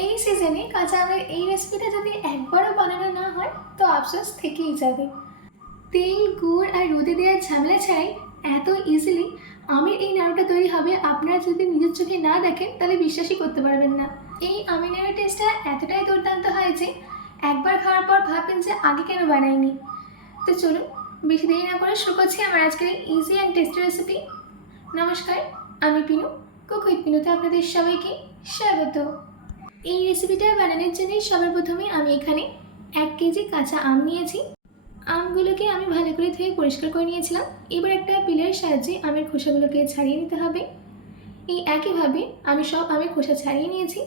এই সিজনে কাঁচা আমের এই রেসিপিটা যদি একবারও বানানো না হয় তো আফসোস থেকেই যাবে। তেল, গুড় আর রোদে দেওয়ার ঝামেলা ছাড়াই এত ইজিলি আমের এই নাড়ুটা তৈরি হবে, আপনারা যদি নিজের চোখে না দেখেন তাহলে বিশ্বাসই করতে পারবেন না। এই আমের নাড়ুর টেস্টটা এতটাই দুর্দান্ত হয় যে একবার খাওয়ার পর ভাববেন যে আগে কেন বানাইনি। তো চলুন বেশি দেরি না করে শুরু করছি আমার আজকের এই ইজি অ্যান্ড টেস্টি রেসিপি। নমস্কার, আমি পিনু, কুক উইথ পিনুতে আপনাদের সবাইকে স্বাগত। এই রেসিপিটা বানানোর জন্য সবার প্রথমে আমি এখানে 1 কেজি কাঁচা আম নিয়েছি। আমগুলোকে আমি ভালো করে ধুয়ে পরিষ্কার করে নিয়েছিলাম। এবার একটা পিলের সাহায্যে আমের খোসাগুলোকে ছাড়িয়ে নিতে হবে। এই একইভাবে আমি সব আমের খোসা ছাড়িয়ে নিয়েছি।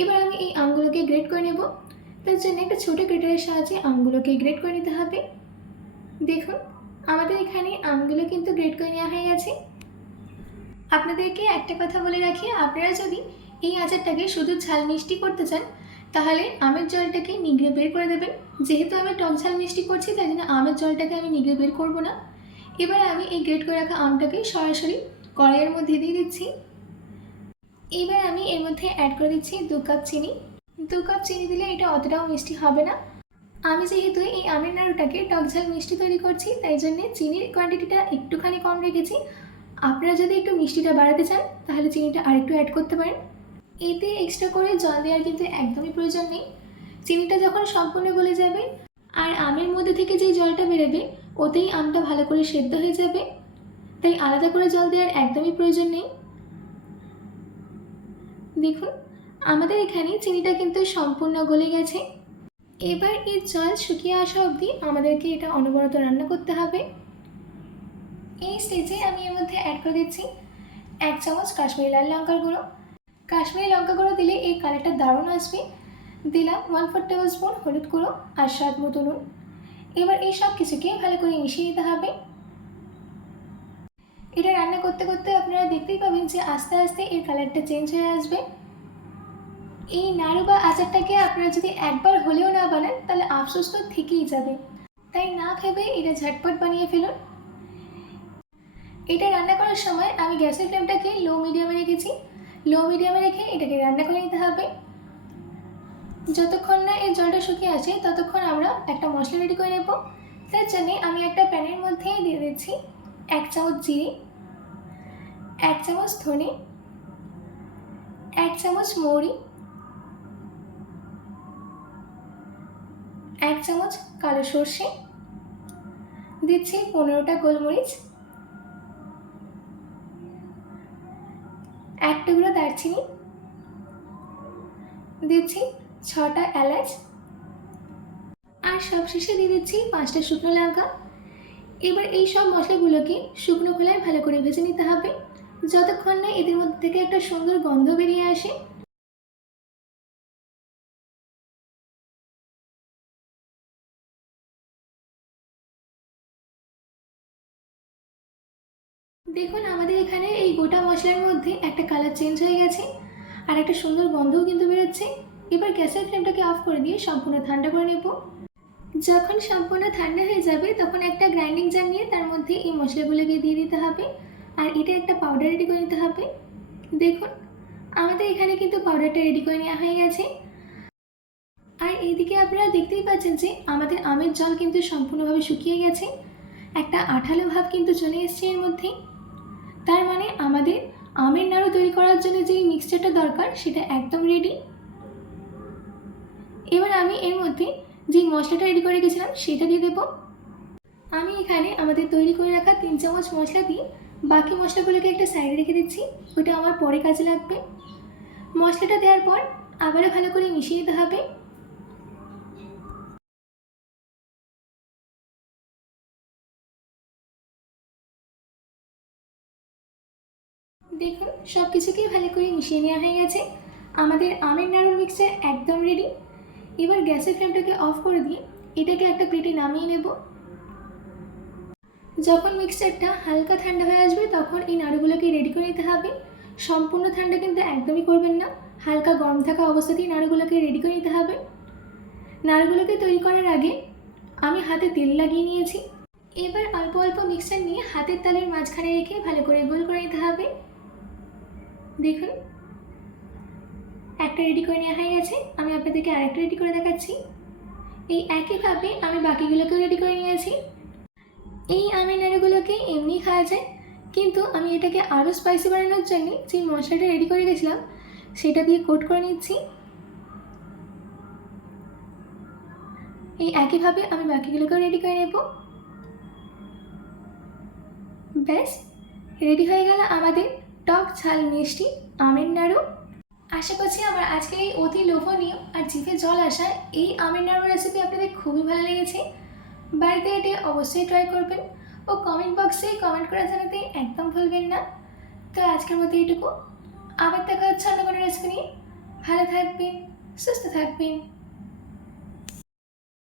এবার আমি এই আমগুলোকে গ্রেট করে নেব। তার জন্য একটা ছোটো গ্রেটারের সাহায্যে আমগুলোকে গ্রেট করে নিতে হবে। দেখুন আমাদের এখানে আমগুলো কিন্তু গ্রেট করে নেওয়া হয়ে গেছে। আপনাদেরকে একটা কথা বলে রাখি, আপনারা যদি এই আচারটাকে শুধু ঝাল মিষ্টি করতে চান তাহলে আমের জলটাকে নিগড়ে বের করে দেবেন। যেহেতু আমি টক ঝাল মিষ্টি করছি তাই জন্য আমের জলটাকে আমি নিগড়ে বের করব না। এবার আমি এই গ্রেট করে রাখা আমটাকে সরাসরি কড়াইয়ের মধ্যে দিয়ে দিচ্ছি। এবার আমি এর মধ্যে অ্যাড করে দিচ্ছি 2 কাপ চিনি। 2 কাপ চিনি দিলে এটা অতটাও মিষ্টি হবে না। আমি যেহেতু এই আমের নাড়ুটাকে টক ঝাল মিষ্টি তৈরি করছি তাই জন্যে চিনির কোয়ান্টিটিটা একটুখানি কম রেখেছি। আপনারা যদি একটু মিষ্টিটা বাড়াতে চান তাহলে চিনিটা আরেকটু অ্যাড করতে পারেন। এতে এক্সট্রা করে জল দেওয়ার কিন্তু একদমই প্রয়োজন নেই। চিনিটা যখন সম্পূর্ণ গলে যাবে আর আমের মধ্যে থেকে যেই জলটা বেরোবে ওতেই আমটা ভালো করে সেদ্ধ হয়ে যাবে, তাই আলাদা করে জল দেওয়ার একদমই প্রয়োজন নেই। দেখুন আমাদের এখানে চিনিটা কিন্তু সম্পূর্ণ গলে গেছে। এবার এই জল শুকিয়ে আসা অবধি আমাদেরকে এটা অনবরত রান্না করতে হবে। এই স্টেজে আমি এর মধ্যে অ্যাড করে দিচ্ছি 1 চামচ কাশ্মীরি লাল লঙ্কার গুঁড়ো। কাশ্মীরি লঙ্কা গুঁড়ো দিলে এই কালারটা দারুণ আসবে। দিলাম 1/4 টেবিল স্পুন হলুদ গুঁড়ো আর স্বাদ মতো নুন। এবার এই সব কিছুকে ভালো করে মিশিয়ে নিতে হবে। এটা রান্না করতে করতে আপনারা দেখতেই পাবেন যে আস্তে আস্তে এর কালারটা চেঞ্জ হয়ে আসবে। এই নাড়ু বা আচারটাকে আপনারা যদি একবার হলেও না বানান তাহলে আফসোস তো থেকেই যাবে। তাই না ভেবে এটা ঝটপট বানিয়ে ফেলুন। এটা রান্না করার সময় আমি গ্যাসের ফ্লেমটাকে লো মিডিয়ামে রেখেছি। লো মিডিয়ামে রেখে এটাকে রান্না করে নিতে হবে। যতক্ষণ না এই জলটা শুকিয়ে আসে ততক্ষণ আমরা একটা মশলা রেডি করে নেব। তার জন্যে আমি একটা প্যানের মধ্যে দিয়ে দিচ্ছি 1 চামচ জিরে, 1 চামচ ধনে, 1 চামচ মৌরি, 1 চামচ কালো সর্ষে, দিচ্ছি 15টা গোলমরিচ, 1 টুকরো দারচিনি, দিচ্ছি 6টা এলাচ আর সবশেষে দিয়ে দিচ্ছি 5টা শুকনো লঙ্কা। এবার এই সব মশলাগুলোকে শুকনো খোলায় ভালো করে ভেজে নিতে হবে যতক্ষণ না এদের মধ্যে থেকে একটা সুন্দর গন্ধ বেরিয়ে আসে। দেখুন আমাদের এখানে এই গোটা মশলার মধ্যে একটা কালার চেঞ্জ হয়ে গেছে আর একটা সুন্দর গন্ধও কিন্তু বেরোচ্ছে। এবার গ্যাসের ফ্লেমটাকে অফ করে দিয়ে সম্পূর্ণ ঠান্ডা করে নেব। যখন সম্পূর্ণ ঠান্ডা হয়ে যাবে তখন একটা গ্রাইন্ডিং জার নিয়ে তার মধ্যে এই মশলাগুলোকে দিয়ে দিতে হবে আর এটা একটা পাউডার রেডি করে নিতে হবে। দেখুন আমাদের এখানে কিন্তু পাউডারটা রেডি করে নেওয়া হয়ে গেছে। আর এইদিকে আপনারা দেখতেই পাচ্ছেন যে আমাদের আমের জল কিন্তু সম্পূর্ণভাবে শুকিয়ে গেছে। একটা আঠালো ভাব কিন্তু চলে এসছে এর মধ্যে। তার মানে আমাদের আমের নাড়ু তৈরি করার জন্য যেই মিক্সচারটা দরকার সেটা একদম রেডি। এবার আমি এর মধ্যে যে মশলাটা রেডি করে রেখেছিলাম সেটা দিয়ে দেবো। আমি এখানে আমাদের তৈরি করে রাখা 3 চামচ মশলা দিয়ে বাকি মশলাগুলোকে একটা সাইডে রেখে দিচ্ছি, ওটা আমার পরে কাজে লাগবে। মশলাটা দেওয়ার পর আবারও ভালো করে মিশিয়ে দিতে হবে। দেখুন সব কিছুকেই ভালো করে মিশিয়ে নেওয়া হয়ে গেছে। আমাদের আমের নাড়ুর মিক্সচার একদম রেডি। এবার গ্যাসের ফ্লেমটাকে অফ করে দিয়ে এটাকে একটা প্লেটে নামিয়ে নেব। যখন মিক্সচারটা হালকা ঠান্ডা হয়ে আসবে তখন এই নাড়ুগুলোকে রেডি করে নিতে হবে। সম্পূর্ণ ঠান্ডা কিন্তু একদমই করবেন না, হালকা গরম থাকা অবস্থাতেই নাড়ুগুলোকে রেডি করে নিতে হবে। নাড়ুগুলোকে তৈরি করার আগে আমি হাতে তেল লাগিয়ে নিয়েছি। এবার অল্প অল্প মিক্সচার নিয়ে হাতের তালের মাঝখানে রেখে ভালো করে গোল করে নিতে হবে। দেখুন একটা রেডি করে নেওয়া হয়ে গেছে, আমি আপনাদেরকে আরেকটা রেডি করে দেখাচ্ছি। এই একইভাবে আমি বাকিগুলোকেও রেডি করে নিয়েছি। এই আমের নাড়ুগুলোকে এমনি খাওয়া যায়, কিন্তু আমি এটাকে আরও স্পাইসি বানানোর জন্য যে মশলাটা রেডি করে গেছিলাম সেটা দিয়ে কোট করে নিচ্ছি। এই একইভাবে আমি বাকিগুলোকেও রেডি করে নেব। ব্যাস, রেডি হয়ে গেল আমাদের টক ঝাল মিষ্টি আমের নাড়ু। আশা করছি আমার আজকের এই অতি লোভনীয় আর জিভে জল আসা এই আমের নাড়ু রেসিপি আপনাদের খুবই ভালো লেগেছে। বাড়িতে এটা অবশ্যই ট্রাই করবেন ও কমেন্ট বক্সে কমেন্ট করে জানাতে একদম ভুলবেন না। তো আজকের মতো এইটুকু, আবার দেখা হচ্ছে অন্য কোনো রেসিপি নিয়ে। ভালো থাকবেন, সুস্থ থাকবেন।